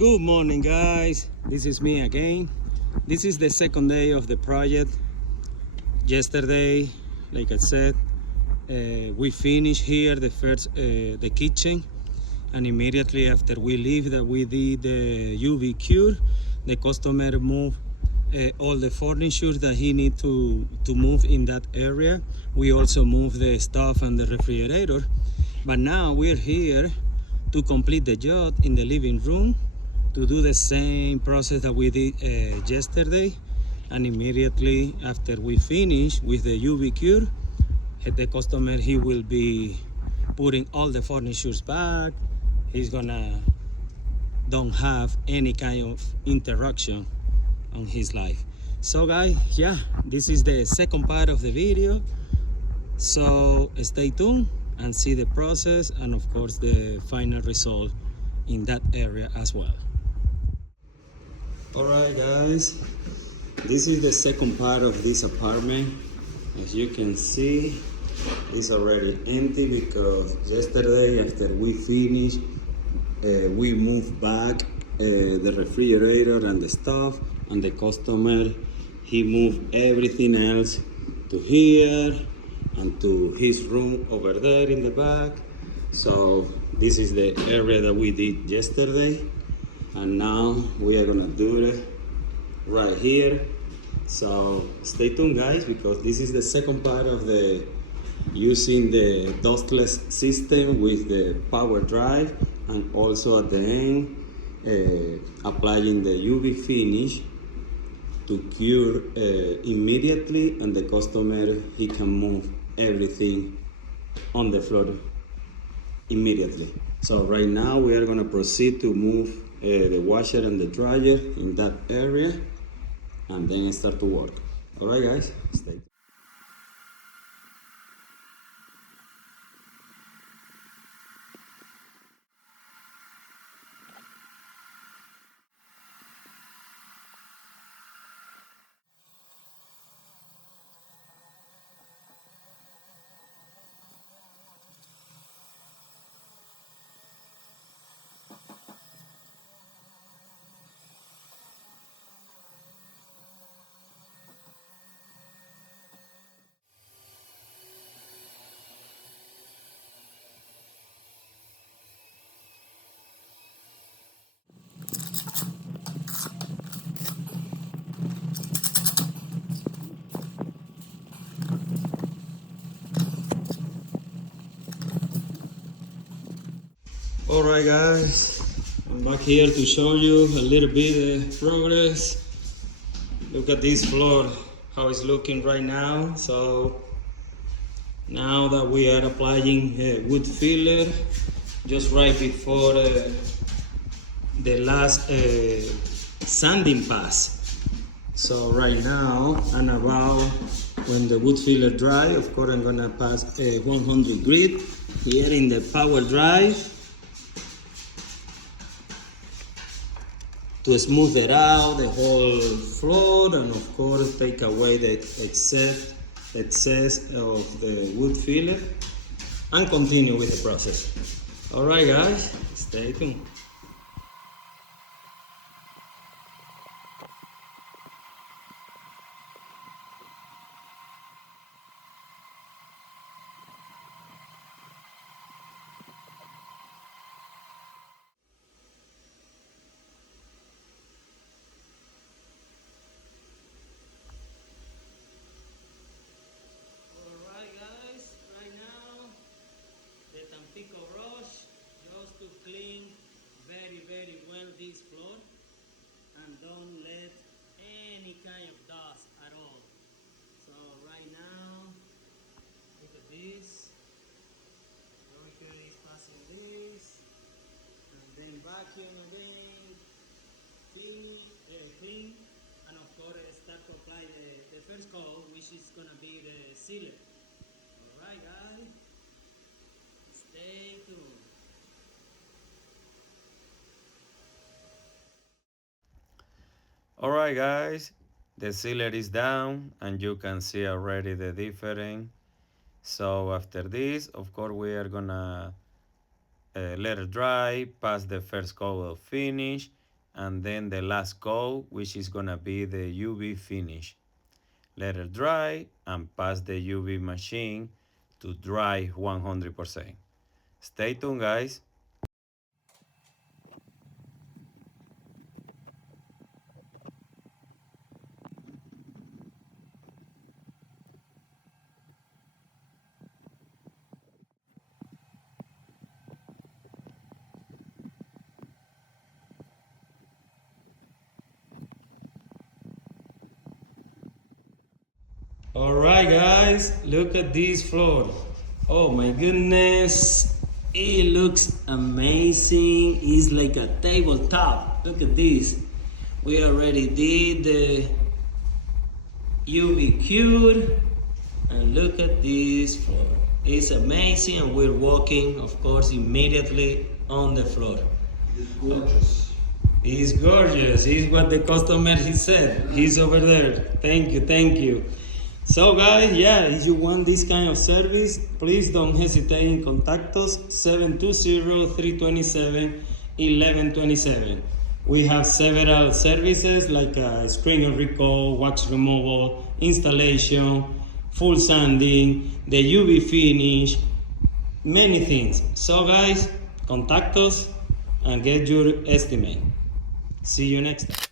Good morning, guys. This is me again. This is the second day of the project. Yesterday, like I said, we finished here the kitchen, and immediately after we leave that we did the UV cure. The customer moved all the furniture that he need to move in that area. We also moved the stuff and the refrigerator, but now we're here to complete the job in the living room, to do the same process that we did yesterday. And immediately after we finish with the UV cure, the customer, he will be putting all the furnitures back. He's gonna don't have any kind of interaction on his life. So guys, yeah, this is the second part of the video, so stay tuned and see the process and of course the final result in that area as well. All right, guys, this is the second part of this apartment. As you can see, it's already empty because yesterday after we finished, we moved back the refrigerator and the stuff, and the customer, he moved everything else to here and to his room over there in the back. So this is the area that we did yesterday, and now we are gonna do it right here. So stay tuned, guys, because this is the second part of the using the dustless system with the power drive, and also at the end applying the UV finish to cure immediately, and the customer, he can move everything on the floor immediately. So right now we are going to proceed to move the washer and the dryer in that area and then start to work. All right, guys, stay tuned. All right, guys, I'm back here to show you a little bit of progress. Look at this floor, how it's looking right now. So now that we are applying wood filler just right before the last sanding pass. So right now, and about when the wood filler dry, of course I'm gonna pass 100 grit here in the power drive to smooth it out, the whole floor, and of course take away the excess of the wood filler, and continue with the process. All right, guys, stay tuned. To clean very well this floor, and don't let any kind of dust at all. So right now, look at this. Roger is passing this, and then vacuum again, clean, and of course start to apply the first coat, which is gonna be the sealer. All right, guys, stay tuned. All right, guys, the sealer is down and you can see already the difference. So after this, of course, we are gonna let it dry, pass the first coat of finish, and then the last coat, which is gonna be the UV finish. Let it dry and pass the UV machine to dry 100%. Stay tuned, guys. All right, guys, look at this floor. Oh my goodness, it looks amazing. It's like a tabletop. Look at this. We already did the UV cured, and look at this floor. It's amazing, and we're walking, of course, immediately on the floor. It's gorgeous. He's gorgeous. He's what the customer he said. He's over there. Thank you, thank you. So guys, yeah, if you want this kind of service, please don't hesitate in contact us 720-327-1127. We have several services like screen and recall, wax removal, installation, full sanding, the UV finish, many things. So guys, contact us and get your estimate. See you next time.